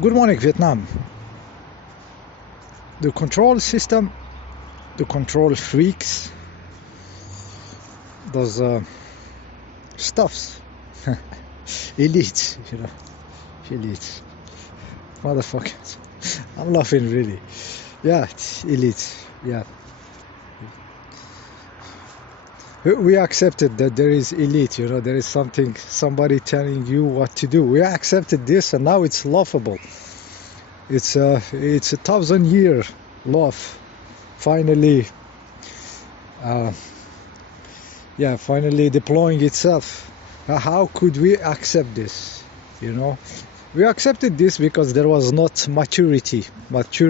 Good morning, Vietnam. The control system, the control freaks, those stuffs, elites, elites, motherfuckers. I'm laughing really. Yeah, it's elites. Yeah. We accepted that there is elite, there is somebody telling you what to do. We accepted this, and now it's laughable. It's a 1,000-year laugh. Finally, finally deploying itself. How could we accept this? We accepted this because there was not maturity. That's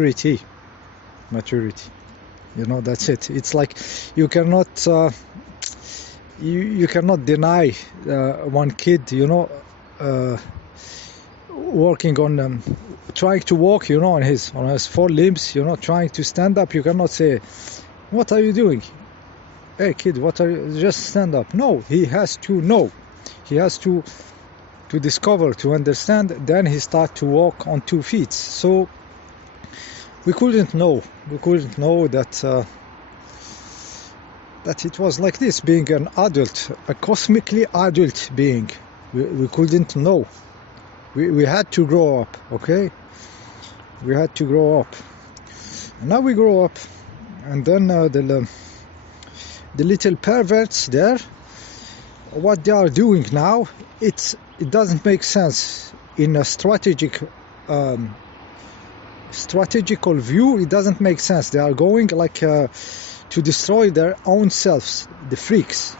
it. It's like you cannot. You cannot deny one kid, working on trying to walk, on his 4 limbs, trying to stand up. You cannot say, "What are you doing? Hey kid, what are you? Just stand up." No, he has to know. He has to discover, to understand. Then he start to walk on 2 feet. So we couldn't know. That it was like this, being an adult, a cosmically adult being. We couldn't know. We had to grow up, okay? We had to grow up. And now we grow up, and then the little perverts there, what they are doing now, it doesn't make sense in a strategical view. It doesn't make sense. They are going like to destroy their own selves, the freaks,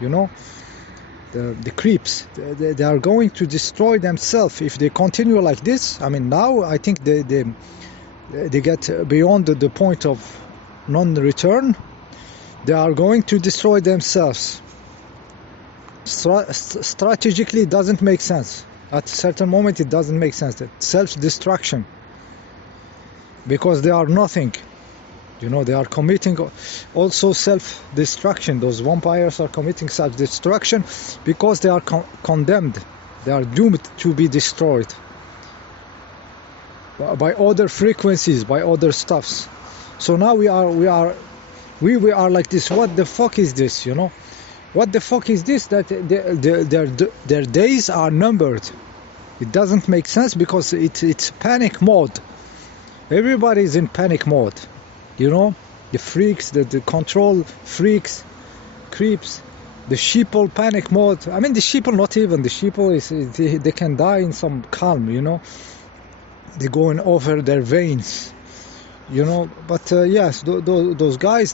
the creeps. They are going to destroy themselves if they continue like this. I mean, now I think they get beyond the point of non-return. They are going to destroy themselves. Strategically, it doesn't make sense. At a certain moment, it doesn't make sense. That self-destruction, because they are nothing. They are committing also self-destruction. Those vampires are committing self-destruction because they are condemned. They are doomed to be destroyed by other frequencies, by other stuffs. So now we are like this. What the fuck is this? What the fuck is this? That their days are numbered. It doesn't make sense because it's panic mode. Everybody is in panic mode. The freaks, the control freaks, creeps, the sheeple panic mode. I mean, the sheeple, not even the sheeple they can die in some calm. They're going over their veins. But yes, those guys,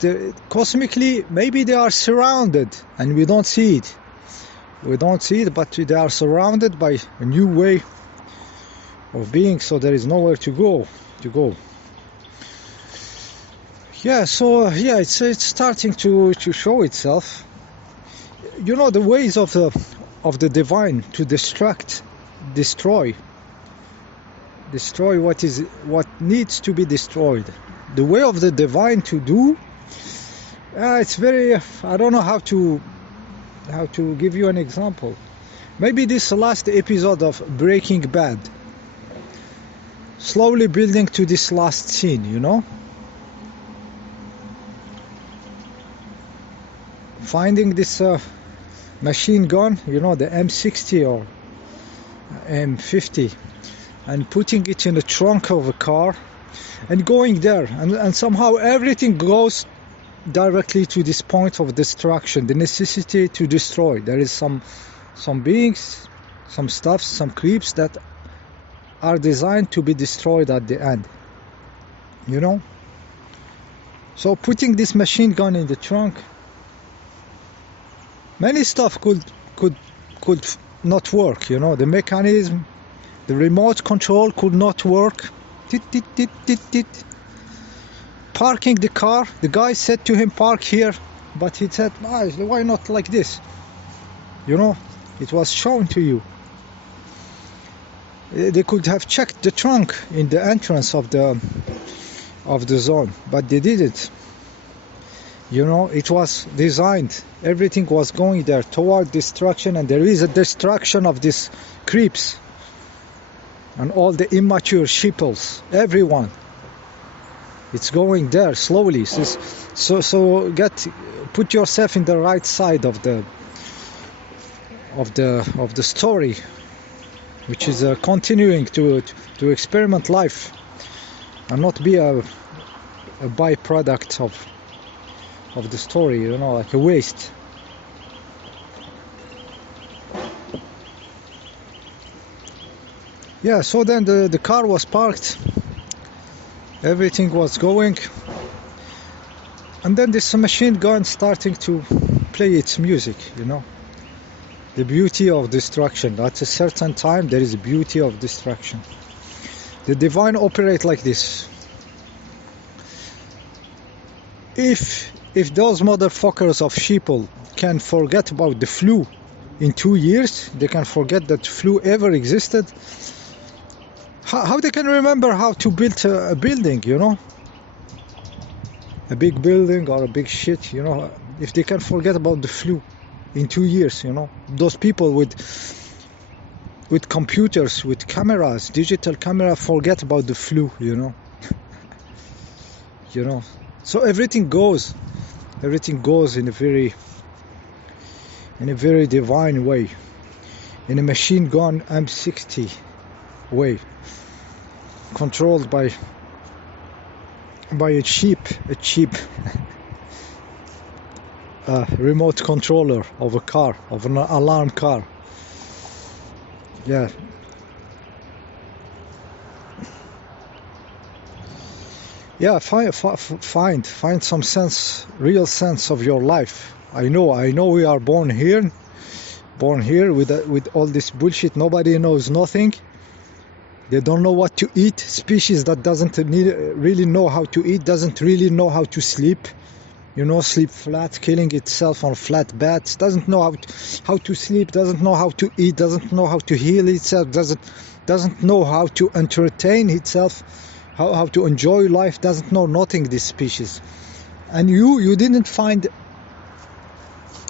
cosmically, maybe they are surrounded and we don't see it. But they are surrounded by a new way of being, so there is nowhere to go. Yeah, so it's starting to show itself. The ways of the divine to destroy what needs to be destroyed. The way of the divine to do. It's very. I don't know how to give you an example. Maybe this last episode of Breaking Bad. Slowly building to this last scene, Finding this machine gun, the M60 or M50, and putting it in the trunk of a car and going there, and somehow everything goes directly to this point of destruction, the necessity to destroy. There is some beings, some stuff, some creeps that are designed to be destroyed at the end. So putting this machine gun in the trunk, many stuff could not work. The mechanism, the remote control could not work. Parking the car, the guy said to him, "Park here," but he said, "Why not like this?" It was shown to you. They could have checked the trunk in the entrance of the zone, but they didn't. It was designed. Everything was going there toward destruction, and there is a destruction of these creeps. and all the immature sheeples, everyone. It's going there slowly. So put yourself in the right side of the story, which is continuing to experiment life and not be a byproduct of the story, you know, like a waste. Yeah, so then the car was parked, everything was going, and then this machine gun starting to play its music, you know. The beauty of destruction. At a certain time there is a beauty of destruction. The divine operate like this. If those motherfuckers of sheeple can forget about the flu in 2 years, they can forget that flu ever existed. How they can remember how to build a building, you know? A big building or a big shit, you know? If they can forget about the flu in 2 years, you know? Those people with computers, with cameras, digital camera, forget about the flu, you know? You know? So everything goes in a very divine way, in a machine gun M60 way, controlled by a cheap remote controller of a car, of an alarm car. Yeah. Yeah, find some sense, real sense of your life. I know we are born here with all this bullshit. Nobody knows nothing. They don't know what to eat. Species that doesn't really know how to eat, doesn't really know how to sleep. You know, sleep flat, killing itself on flat beds. Doesn't know how to sleep. Doesn't know how to eat. Doesn't know how to heal itself. Doesn't know how to entertain itself. How to enjoy life. Doesn't know nothing. This species, and you didn't find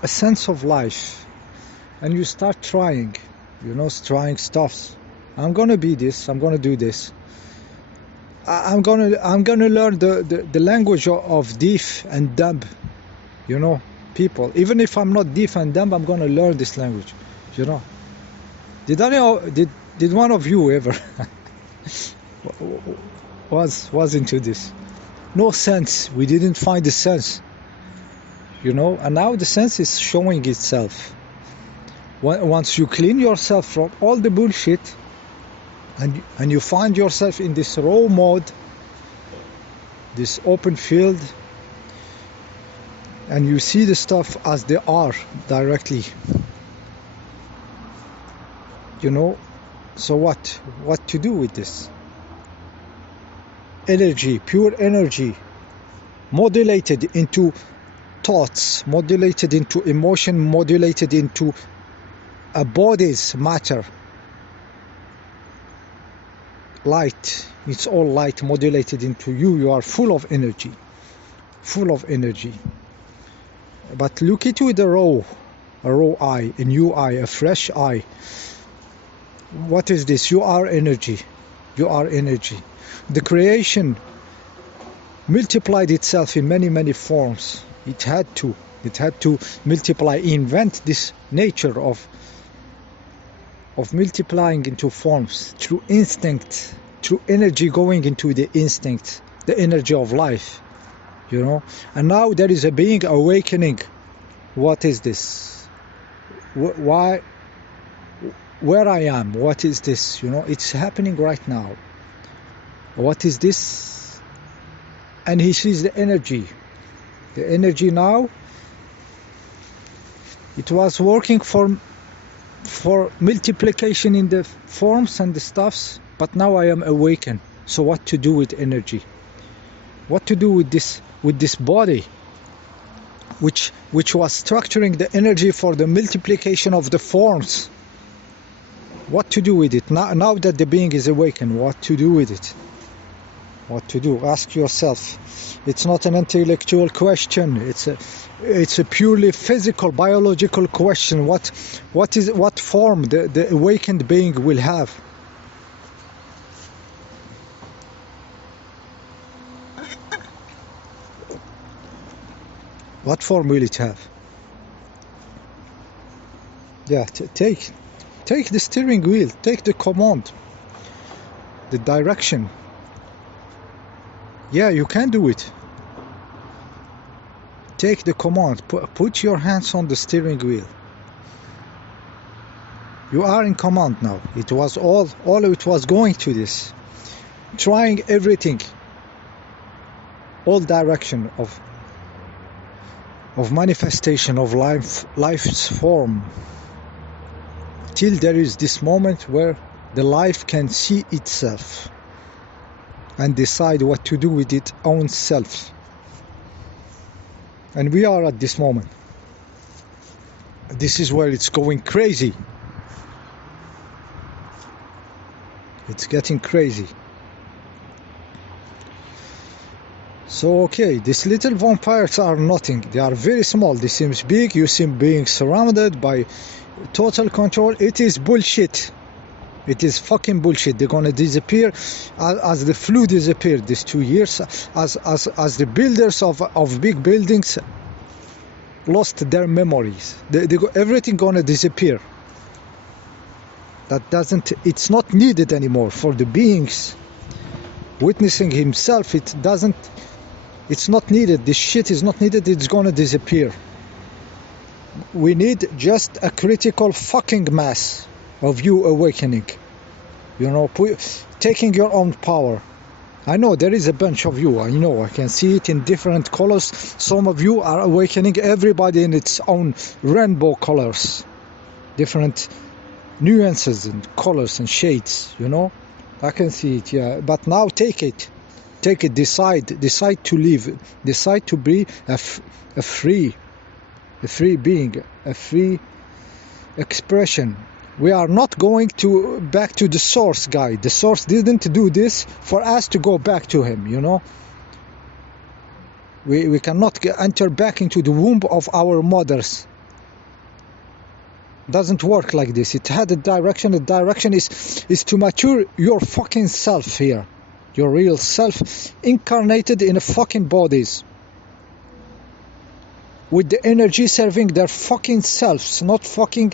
a sense of life, and you start trying. You know, trying stuffs. I'm gonna be this. I'm gonna do this. I'm gonna learn the language of deaf and dumb, you know, people. Even if I'm not deaf and dumb, I'm gonna learn this language, you know. Did one of you ever was into this? No sense. We didn't find the sense, you know. And now the sense is showing itself. Once you clean yourself from all the bullshit, and you find yourself in this raw mode, this open field, and you see the stuff as they are directly, you know. So what to do with this energy, pure energy, modulated into thoughts, modulated into emotion, modulated into a body's matter. Light, it's all light modulated into you. You are full of energy, but look into the raw eye, a new eye, a fresh eye. What is this? You are energy. The creation multiplied itself in many forms. It had to multiply, invent this nature of multiplying into forms through instinct, through energy going into the instinct, the energy of life, you know. And now there is a being awakening. What is this? Why? Where I am? What is this? You know, it's happening right now. What is this? And he sees the energy now. It was working for multiplication in the forms and the stuffs, but now I am awakened. So what to do with energy? What to do with this body, which was structuring the energy for the multiplication of the forms? What to do with it now that the being is awakened? What to do with it? What to do? Ask yourself. It's not an intellectual question. It's a purely physical, biological question. What form the awakened being will have? What form will it have? Yeah, take the steering wheel, take the command, the direction. Yeah, you can do it. Take the command, put your hands on the steering wheel. You are in command now. It was all it was going to this, trying everything, all direction of manifestation of life's form, till there is this moment where the life can see itself and decide what to do with its own self. And we are at this moment. This is where it's going crazy. It's getting crazy. So okay, these little vampires are nothing. They are very small. They seem big. You seem being surrounded by total control. It is bullshit. It is fucking bullshit. They're gonna disappear as the flu disappeared these 2 years, as the builders of big buildings lost their memories. Everything gonna disappear. That doesn't, it's not needed anymore for the beings witnessing himself. It's not needed. This shit is not needed. It's gonna disappear. We need just a critical fucking mass of you awakening, you know, taking your own power. I know there is a bunch of you. I know, I can see it in different colors. Some of you are awakening, everybody in its own rainbow colors, different nuances and colors and shades, you know. I can see it, yeah. But now take it, decide to live, decide to be a free being, a free expression. We are not going back to the source, guy. The source didn't do this for us to go back to him, you know. We cannot enter back into the womb of our mothers. Doesn't work like this. It had a direction. The direction is to mature your fucking self here, your real self, incarnated in a fucking bodies, with the energy serving their fucking selves, not fucking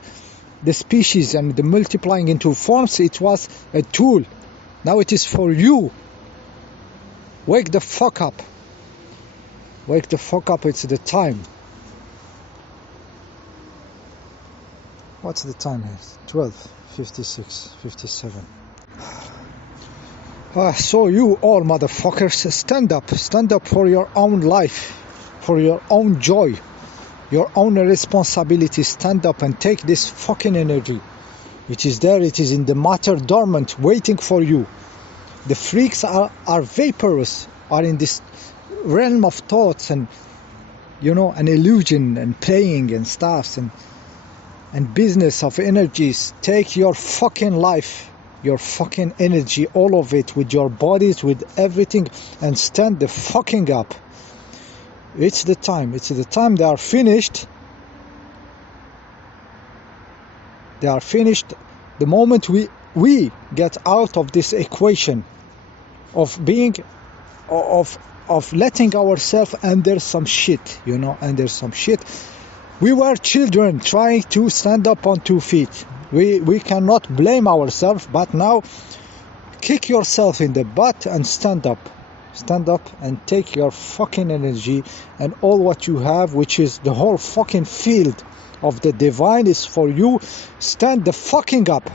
the species and the multiplying into forms. It was a tool. Now it is for you. Wake the fuck up. Wake the fuck up. It's the time. What's the time here? 12:56, 57. So you all motherfuckers, stand up for your own life, for your own joy, your own responsibility. Stand up and take this fucking energy. It is there, it is in the matter dormant, waiting for you. The freaks are vaporous, are in this realm of thoughts and, you know, an illusion and playing and stuffs and business of energies. Take your fucking life, your fucking energy, all of it, with your bodies, with everything, and stand the fucking up. It's the time. It's the time. They are finished. They are finished. The moment we get out of this equation of being, of letting ourselves under some shit, you know, under some shit. We were children trying to stand up on 2 feet. We cannot blame ourselves, but now kick yourself in the butt and stand up. Stand up and take your fucking energy and all what you have, which is the whole fucking field of the divine, is for you. Stand the fucking up.